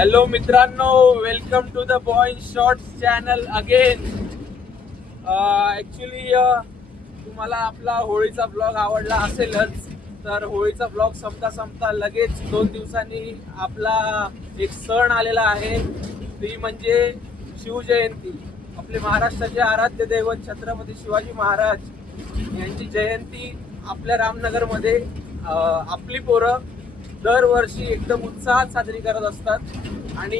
Hello मित्रांनो, welcome to the Boy Shorts channel again. Actually तुम्हाला आपला होळीचा ब्लॉग आवडला असेलच. तर होळीचा ब्लॉग संपता लगेच 2 दिवसांनी आपला एक सण आलेला आहे, ती म्हणजे शिवजयंती. आपले महाराष्ट्राचे आराध्य दैवत छत्रपती शिवाजी महाराज यांची जयंती आपल्या रामनगरमध्ये आपली पोरं दरवर्षी एकदम उत्साहात साजरी करत असतात. आणि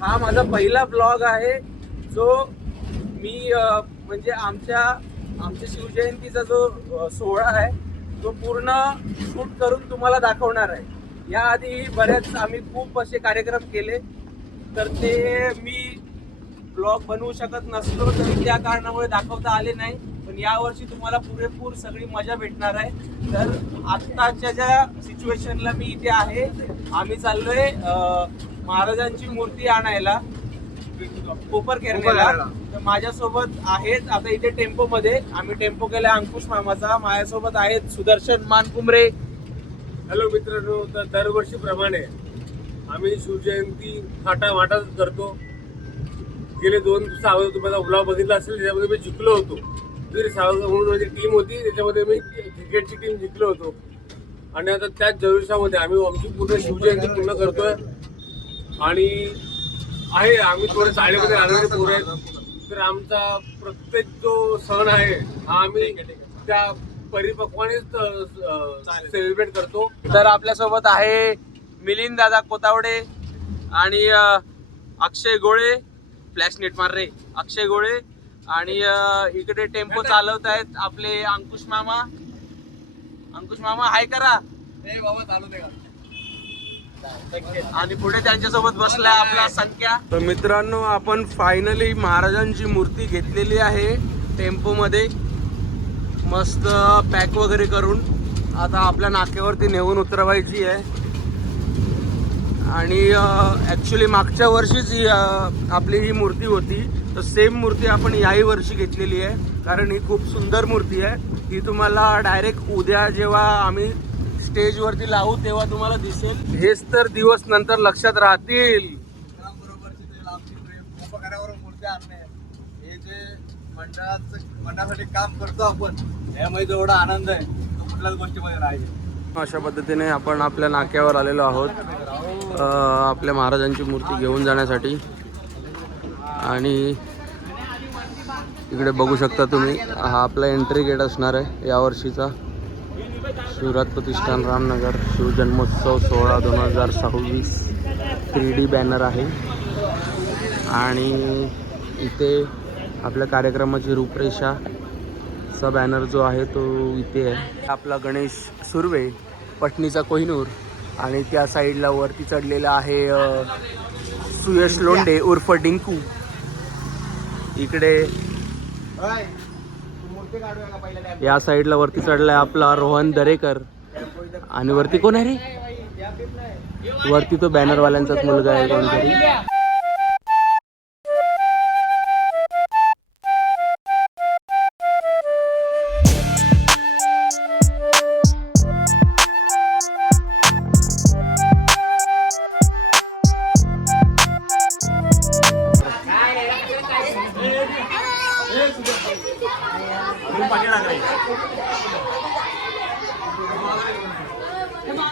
हा माझा पहिला ब्लॉग आहे जो मी म्हणजे आमच्या शिवजयंतीचा जो सोहळा आहे तो पूर्ण शूट करून तुम्हाला दाखवणार आहे. याआधी बऱ्याच आम्ही खूप असे कार्यक्रम केले, तर ते मी ब्लॉग बनवू शकत नसलो तरी त्या कारणामुळे दाखवता आले नाही. पण यावर्षी तुम्हाला पुरेपूर सगळी मजा भेटणार आहे. तर आत्ताच्या ज्या सिच्युएशनला मी इथे आहे, आम्ही चाललोय महाराजांची मूर्ती आणायला कोपरखेरणेला. तर माझ्यासोबत आहेत आता इथे टेम्पो मध्ये, आम्ही टेम्पो केलाय अंकुश मामाचा. माझ्यासोबत आहेत सुदर्शन मानकुमरे. हॅलो मित्रांनो, तर दरवर्षीप्रमाणे आम्ही शिवजयंती थाटामाटात करतो. गेले 2 दिवस अगोदर तुम्हाला ब्लॉग बघितला असेल, त्याच्यामध्ये मी जिंकलो होतो. वीर सावरकर म्हणून माझी टीम होती, त्याच्यामध्ये मी क्रिकेटची टीम जिंकलो होतो. आणि आता त्याच जल्लोषामध्ये आम्ही आमची पूर्ण शिवजयंती पूर्ण करतोय. आणि आहे आम्ही थोडे शाळेमध्ये आलेले पोरं आहेत, तर आमचा प्रत्येक जो सण आहे हा आम्ही त्या परिपक्वानेच सेलिब्रेट करतो. तर आपल्यासोबत आहे मिलिंद दादा कोतावडे आणि अक्षय गोळे. फ्लॅश नेट मार रे अक्षय गोळे. आणि इकडे टेम्पो चालवत आहेत आपले अंकुश मामा. अंकुश मामा हाय करा. बाबा चालू दे. आणि पुढे त्यांच्यासोबत बसलाय आपला संख्या. तर मित्रांनो, आपण फायनली महाराजांची मूर्ती घेतलेली आहे टेम्पो मध्ये, मस्त पॅक वगैरे करून. आता आपल्या नाक्यावरती नेऊन उतरवायची आहे. आणि ॲक्च्युली मागच्या वर्षीच आपली ही मूर्ती होती, तर सेम मूर्ती आपण याही वर्षी घेतलेली आहे, कारण ही खूप सुंदर मूर्ती आहे. ही तुम्हाला डायरेक्ट उद्या जेव्हा आम्ही स्टेजवरती लावू तेव्हा तुम्हाला दिसेल. हेच तर दिवस नंतर लक्षात राहतील. मूर्त्या आणणे हे जे मंडळासाठी काम करतो आपण, यामध्ये जेवढा आनंद आहे तो कुठल्याच गोष्टीमध्ये राहील. अशा पद्धतीने आपण आपल्या नाक्यावर आलेलो आहोत आपल्या महाराजांची मूर्ती घेऊन जाण्यासाठी. आणि इकडे बघू शकता तुम्ही, हा आपला एंट्री गेट असणार आहे यावर्षीचा. शिवराज प्रतिष्ठान रामनगर शिवजन्मोत्सव सोहळा 2026 3D बॅनर आहे. आणि इथे आपल्या कार्यक्रमाची रूपरेषाचा बॅनर जो आहे तो इथे आहे. आपला गणेश सुर्वे, पटणीचा कोहिनूर. आणि त्या साईडला वरती चढलेला आहे सुयश लोंढे उर्फ डिंकू. इकडे या साईडला वरती चढलाय आपला रोहन दरेकर. आणि वरती कोण आहे रे? वरती तो बॅनरवाल्यांचाच मुलगा आहे कोणतरी.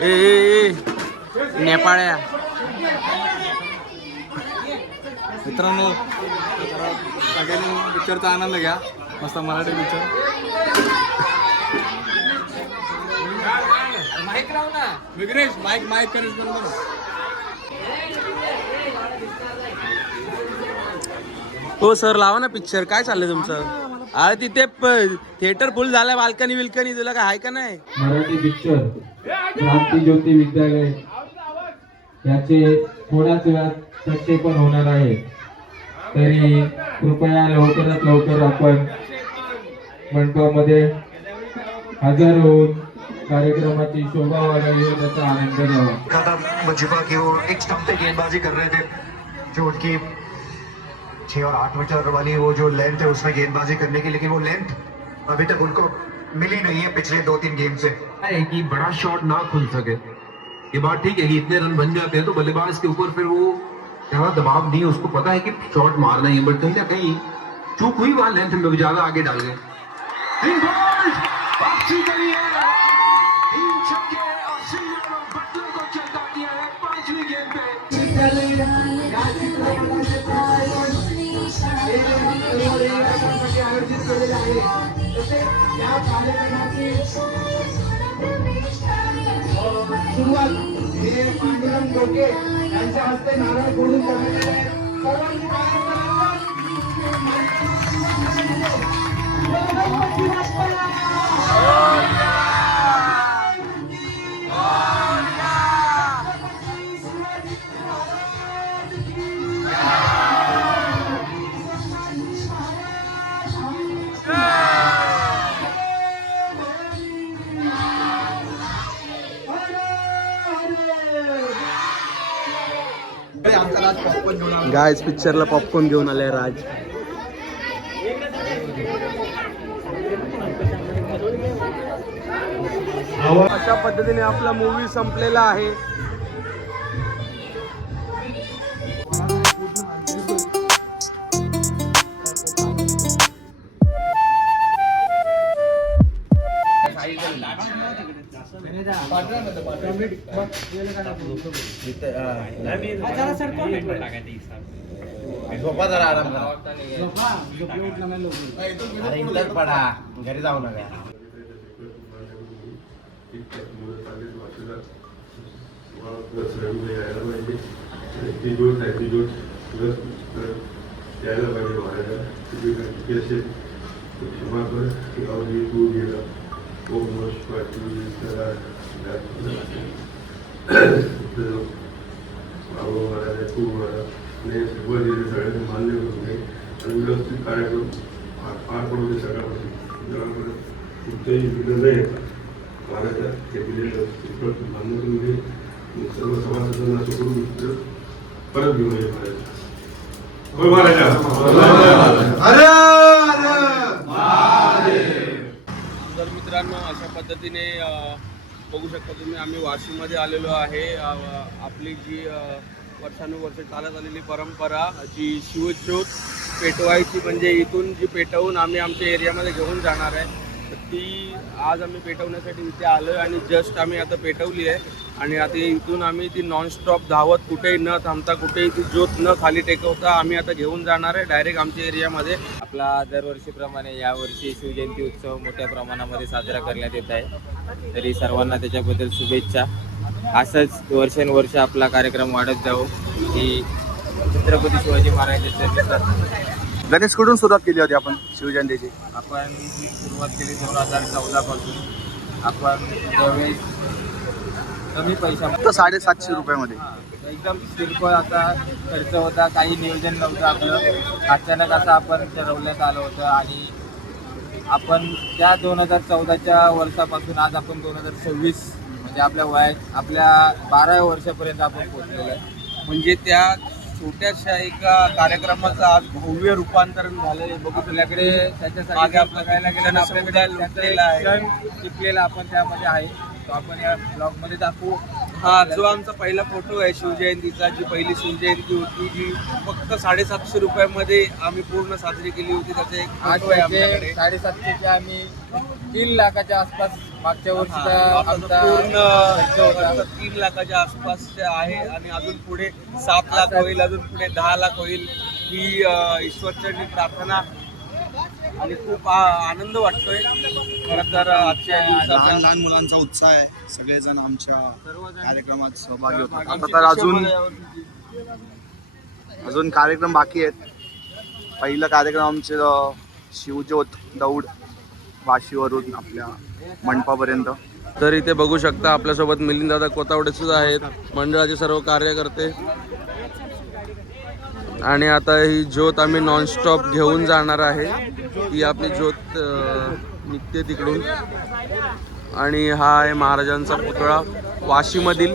ए नेपाळ्या. मित्रांनो, सगळ्यांनी पिक्चरचा आनंद घ्या. मस्त मराठी पिक्चर. विघ्नेश माईक करेस. हो सर, लावा ना पिक्चर. काय चाललंय तुमचं? अरे तिथे थिएटर फुल झालाय. बाल्कनी विल्कनी तुला काय आहे का नाही? मराठी पिक्चर क्रांती ज्योती विद्यालय याचे थोड्याच वेळात प्रक्षेपण होणार आहे. तरी कृपया लवकरात लवकर आपण मंडपामध्ये हजर होऊन कार्यक्रमाची शोभा वाढावी व त्याचा आनंद घ्यावा. मजिबा की वो एक स्टंप पे गेंदबाजी कर रहे थे, जो उनकी 6 और 8 मीटर वाली वो जो लेंथ है उसमें गेंदबाजी करने की, लेकिन वो लेंथ अभी तक उनको मिली नहीं है पिछले 2-3 गेम से। कि बड़ा शॉट ना खुल सके, ये बात ठीक है कि इतने रन बन जाते हैं तो बल्लेबाज के ऊपर फिर वो ज्यादा दबाव नहीं, उसको पता है कि शॉट मारना ही है, बट कहीं ना कहीं चूक हुई वहां, लेंथ में ज्यादा आगे डाल गए। 3 छक्के और श्रीलंका बटलर को चलता दिया है 5वीं गेंद पे। सुरुवात हे पांडुरंग डोके यांच्या हस्ते नारळ फोडून करण्यात आले आहे. सर्वांनी टाळ्या गायस पिक्चरला पॉपकॉर्न घेऊन आले राज. अशा पद्धतीने आपला मूवी संपलेला आहे. झोपा जरा आराम करा. अरे इथंच पडा, घरी जाऊ नका. मान्य करून घे आणि व्यवस्थित कार्यक्रम पार पडवले सगळ्यापासून कुठच्याही विघ्न नाही महाराजा हे दिलेलं मान्य करून घे. सर्व सभासदांना सोडून परत घेऊन ये महाराजा. तर मित्रांनो अशा पद्धतीने बघू शकता तुम्ही आम्ही वाशीमध्ये आलेलो आहे. आपली जी वर्षानुवर्षे चालत आलेली परंपरा जी शिवज्योत पेटवायची, म्हणजे इथून जी पेटवून आम्ही आमच्या एरियामध्ये घेऊन जाणार आहे, तर ती आज आम्ही पेटवण्यासाठी इथे आलो आहे आणि जस्ट आम्ही आता पेटवली आहे. आणि आता इथून आम्ही ती नॉनस्टॉप धावत कुठेही न थांबता कुठेही ती ज्योत न खाली टेकवता आम्ही आता घेऊन जाणार आहे डायरेक्ट आमच्या एरियामध्ये. आपला दरवर्षीप्रमाणे यावर्षी शिवजयंती उत्सव मोठ्या प्रमाणामध्ये साजरा करण्यात येत आहे. तरी सर्वांना त्याच्याबद्दल शुभेच्छा. असंच वर्षानुवर्ष आपला कार्यक्रम वाढत जावो ही छत्रपती शिवाजी महाराजांच्या. गणेश कुठून सुरुवात केली होती आपण शिवजयंतीची? आपण सुरुवात केली 2014 पासून. आपण त्यावेळेस कमी पैशामध्ये, 750 रुपयामध्ये एकदम किरकोळ असा खर्च होता, काही नियोजन नव्हतं आपलं. अचानक असं आपण ठरवण्यात आलं होतं आणि आपण त्या 2014च्या वर्षापासून आज आपण 2026 म्हणजे आपल्या वयात आपल्या 12व्या वर्षापर्यंत आपण पोहोचलेलो आहे. म्हणजे त्या छोट्याशा एका कार्यक्रमाचं आज भव्य रूपांतरण झालेलं आहे. बघू तुझ्याकडे त्याच्यासाठी आपण बघायला गेलं ना आपल्याकडे टिपलेला आपण त्यामध्ये आहे, तो आपण या ब्लॉगमध्ये दाखवू. हा जो आमचा पहिला फोटो आहे शिवजयंतीचा, जी पहिली शिवजयंती होती जी फक्त 750 रुपयामध्ये आम्ही पूर्ण साजरी केली होती, त्याचा एक आज फोटो आहे आपल्याकडे. 750चे आम्ही 3 लाखाच्या आसपास मागच्या वर्षीचा आमचा पूर्ण होता. 3 लाखाच्या आसपास आहे आणि अजून पुढे 7 लाख होईल, अजून पुढे 10 लाख होईल ही ईश्वरचरणी प्रार्थना. आणि खूप आनंद वाटतोय खरं तर आजच्या दिवसात. लहान मुलांचा उत्साह आहे, सगळेजण आमच्या कार्यक्रमात सहभागी होतात. आता आमची तर यावर्षी अजून कार्यक्रम बाकी आहेत. पहिलं कार्यक्रम आमचं शिवज्योत दौड वाशीवरून आपल्या मंडपापर्यंत. तर इथे बघू शकता आपल्यासोबत मिलिंददादा कोतावडे सुद्धा आहेत, मंडळाचे सर्व कार्यकर्ते. आणि आता ही ज्योत आम्ही नॉनस्टॉप घेऊन जाणार आहे. ही आपली ज्योत निघते तिकडून. आणि हा आहे महाराजांचा पुतळा वाशीमधील.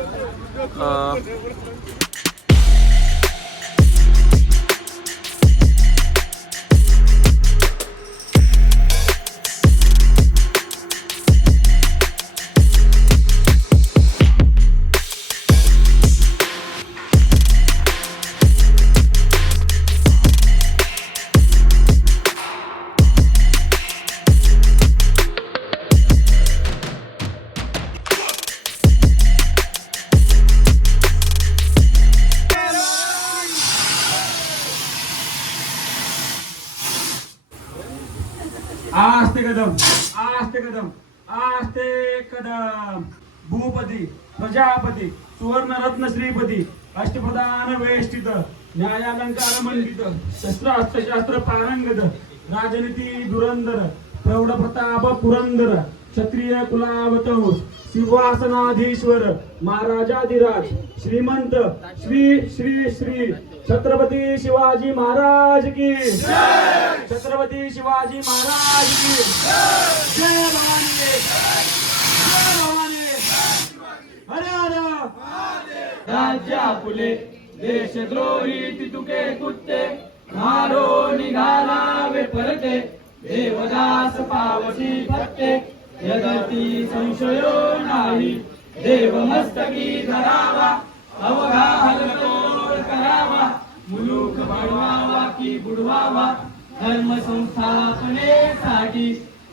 आस्ते कदम भूपती प्रजापती सुवर्णरत्न श्रीपती अष्टप्रधान वेष्टित न्यायालंकार मंडित शस्त्रास्त्रशास्त्र पारंगत राजनीती धुरंधर प्रौढ प्रताप पुरंदर क्षत्रिय कुलावतो सिंहासनाधीश्वर महाराजाधिराज श्रीमंत श्री श्री श्री छत्रपती शिवाजी महाराज की छत्रपती शिवाजी महाराज की जय भवानी जय भवानी हरे हरे राजा फुले देशद्रोही तितुके कुत्ते मारो निघाला वे परते देवदास पावसी फत्ते यदती संशयो नाही देव मस्तकी धरावा अवघा हलतोड करावा मुलूक वाढवावा की बुडवावा धर्म संस्थापनेसाठी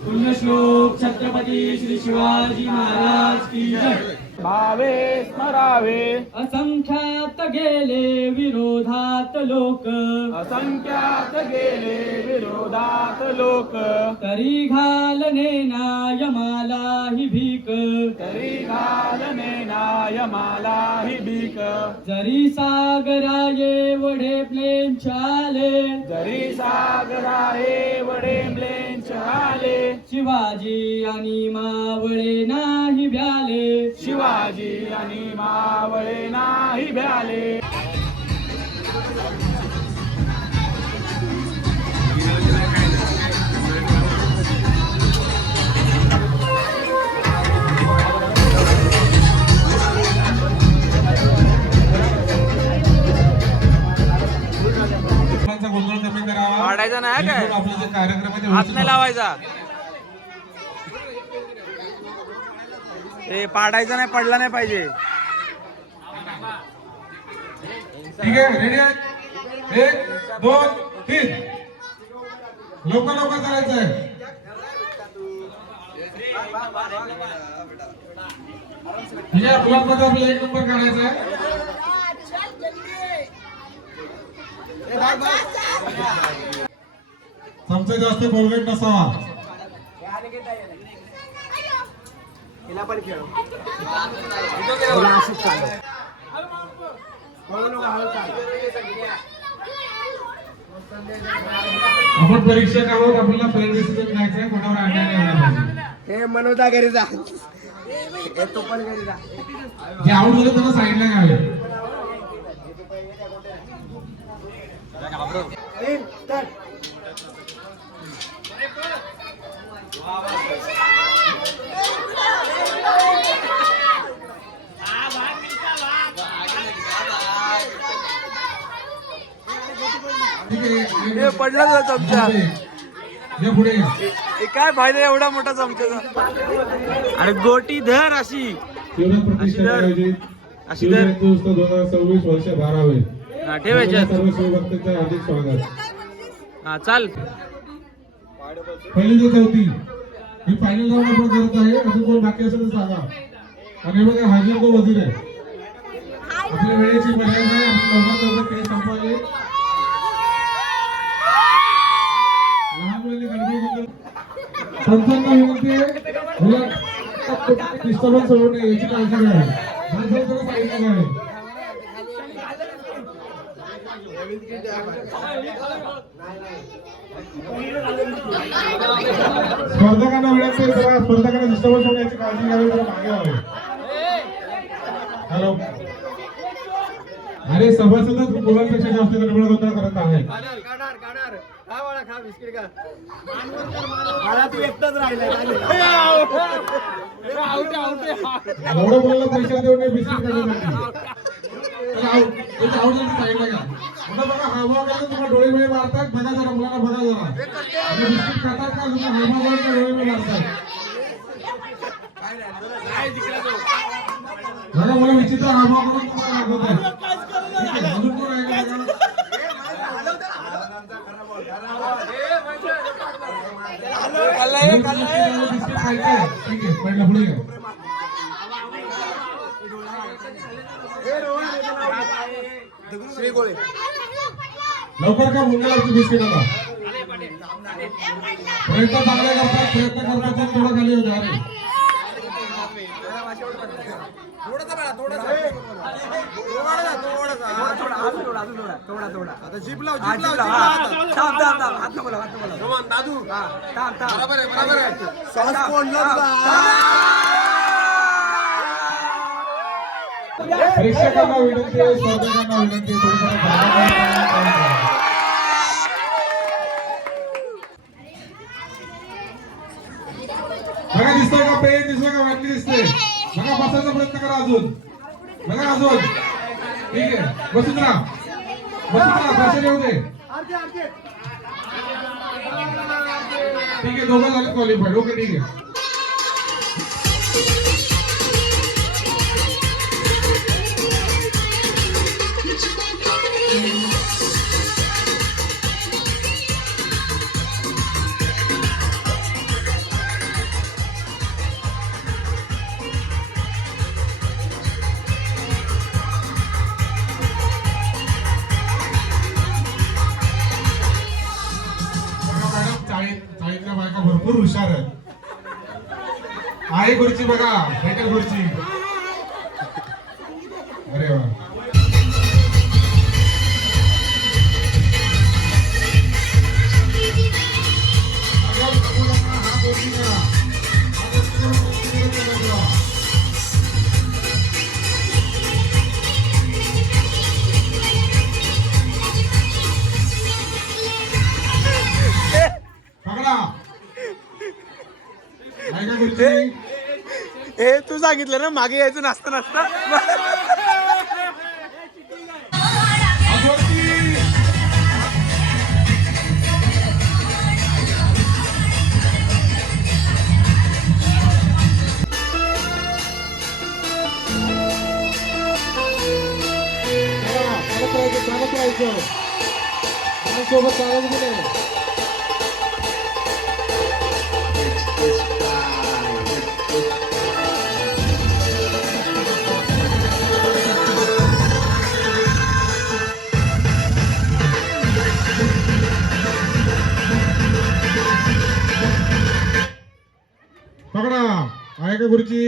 पुण्यश्लोक छत्रपती श्री शिवाजी महाराज की जय भावे स्मरावे असंख्यात गेले विरोधात लोक असंख्यात गेले विरोधात लोक तरी घालने नायमाला ही भीक तरी घालने नायमाला ही भीक जरी सागराये वडे प्लेन चाले जरी सागराये वडे प्लेन चाले शिवाजी आणि मावळे नाही भ्याले शिवाजी आणि मावळे नाही भ्याले गोंधळ कमी करावा पाडायचा नाही काय आपला जे कार्यक्रम आहे हात नाही लावायचा ते पाडायचं नाही पडला नाही पाहिजे ठीक आहे रेडी आहे 1 2 3 लवकर लवकर करायचं आहे ठीक आहे ब्लॉक मध्ये आपल्याला 1 नंबर काढायचा आहे चमचा जास्त बोलगट नसावा आपण परीक्षक आहोत आपल्याला पहिलं डिसिजन घ्यायचं आहे कोणावर अन्याय नाही झाला पाहिजे हे मनोदा घरी जा तो पण घरी जा जे आउट झालं त्यांना साईडला घ्यावे पडला तुझा चमचा ये पुढे काय फायदा एवढा मोठा चमच्याचा अरे गोटी धर अशी अशी धर 2026 वर्ष 12 होईल ठेवायच्या सर्व शिवभक्तांचं हार्दिक स्वागत हा चाल पहिली ते चौथी ही फायनल राऊंड आपण करत आहे अजून कोण बाकी असेल तर सांगा आणि बघा हाजीर तो वजीर आहे आपल्या वेळेची मर्यादा आहे आपण लवकर लवकर खेळ संपवावे लहान मुलांनी गडबड संतांना विनंती आहे डिस्टर्बन्स होऊ नये याची काळजी घ्यावी माणसाला साईडला घ्यावे स्पर्धकांना विनंती आहे जरा स्पर्धकांना डिस्टर्बन्स होण्याची काळजी घ्यावी जरा मागे व्हावे हॅलो अरे सभासदच मुलांपेक्षा जास्त गडबड गोंधळ करत आहे एवढं मुलाला पैसे देऊन बिस्किट बघा हावभाव केला तुम्हाला डोळे वेळे मारतात बघा जरा मुलांना बघा जरा बिस्किट खातात का तुम्ही हावभाव डोळे वेळे मारतात बघा मला विचित्र हावभाव करून तुम्हाला दाखवत आहे अजून कोण आहे बिस्किट खायचं ठीक आहे पहिला पुढे घ्या लवकर का मुंगलावरती बिस्किट आता प्रयत्न चांगले करतात, प्रयत्न करतात, थोडं खाली होते. अरे प्रेक्षकांना विनंती आहे, स्पर्धकांना विनंती आहे, बघा दिसतोय का पेन, दिसतोय का वाटली दिसते. बघा बसायचा प्रयत्न करा अजून. बघा अजून. ठीक आहे, बसून राहा, बसून येऊ दे. ठीक आहे, दोघं झाले क्वालिफाईड. ओके, ठीक आहे. चाळीतल्या बायका भरपूर हुशार आहेत. आहे खुर्ची बघा, भेटेल खुर्ची. अरे वा, हे तू सांगितलं ना मागे यायचं नसतं सोबत चालत गेले. पकडा, आहे का खुर्ची?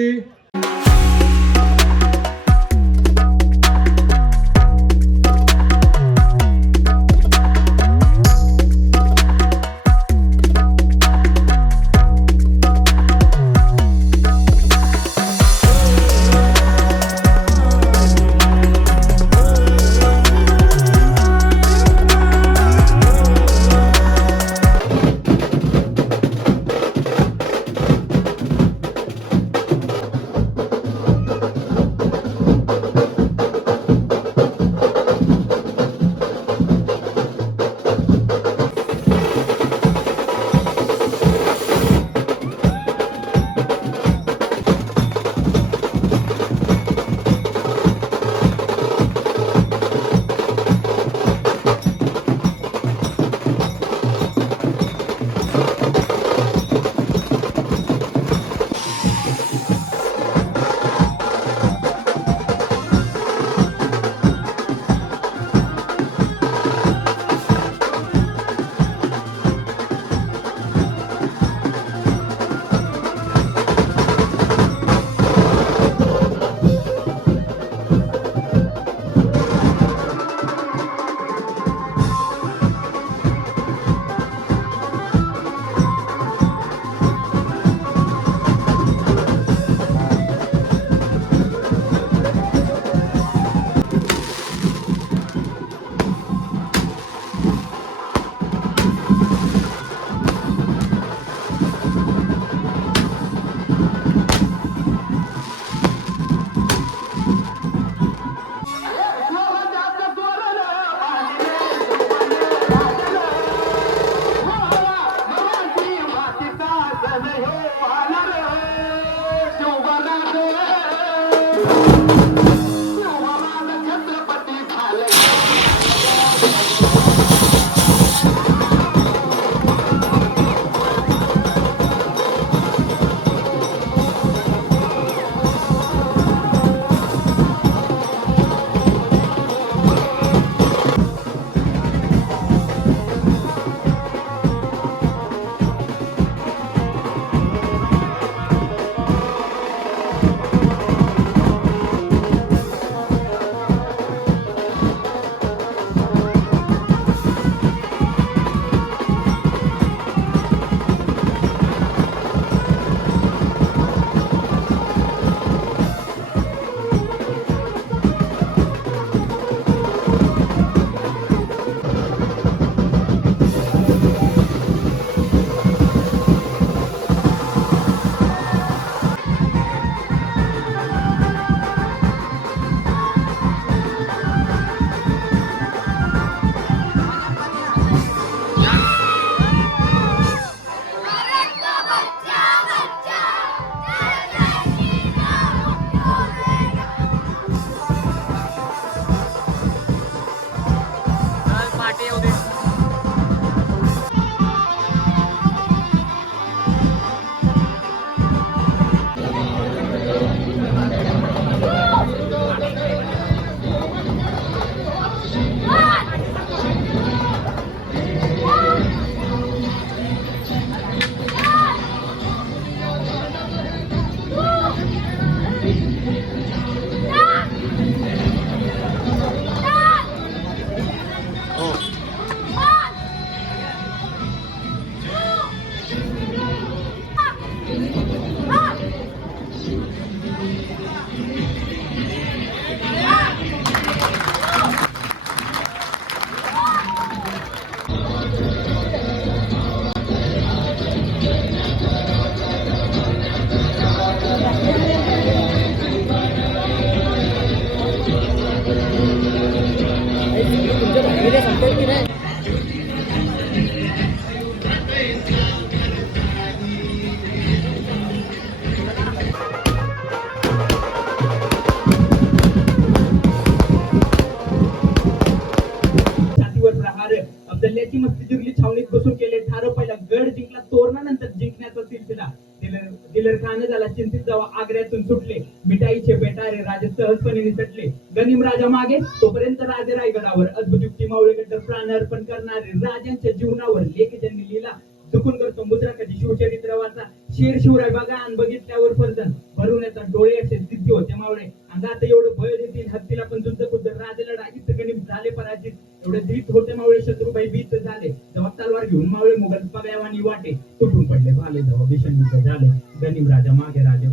जहांगीर खान झाला चिंतित जेव्हा आग्र्यातून सुटले, मिठाईचे बेटारे राजे सहजपणे निसटले. गनिम राजा मागे तोपर्यंत राजे रायगडावर, अद्भुत युक्ती मावळेकडे प्राण अर्पण करणारे राजांच्या जीवनावर लेख ज्यांनी लिहिला. चुकून करतो मुद्रा कधी शिवचरित्र वाचा, शेर शिवराय बघा आणि बघितल्यावर फर्जन भरून येतात डोळे असे सिद्धी होते मावळे. अंगात एवढं भय देतील हत्तीला पण जुद्ध खुद्द राजे लढाईत गणित झाले पराजित. एवढे धीट होते मावळे शत्रुबाई भीत झाले, जेव्हा तलवार घेऊन मावळे मुघल पगायवानी वाटे तुटून पडले भाले. जेव्हा भीषण युद्ध झाले गनिम राजा मागे राजे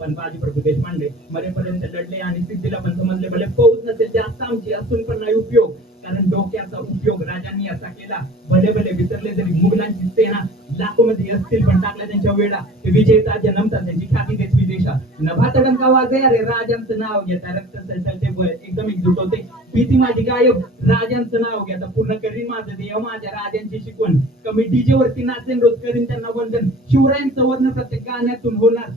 पण बाजी प्रभू देशपांडे मरेपर्यंत लढले आणि सिद्धीला पण समजले भले फौज नसेल जास्त आमची असून पण नाही उपयोग, कारण डोक्याचा उपयोग राजांनी असा केला. भले भले विसरले जरी मुघलांची सेना लाखो मध्ये असतील पण टाकल्या त्यांच्या वेळा. ते विजयचा जन्मतात त्यांची ख्याती देत विदेशा. नभा तडंका वाजे अरे राजांचं नाव घेता रक्त सळसळते भय एकदम एकजूट होते. भीती माझी गायब राजांचं नाव घेता पूर्ण करीन माझं देव माझ्या राजांची शिकवण. कमी डीजे वरती नाचेन रोज करीन त्यांना वंदन. शिवरायांचं वर्ण प्रत्येक गाण्यातून होणार.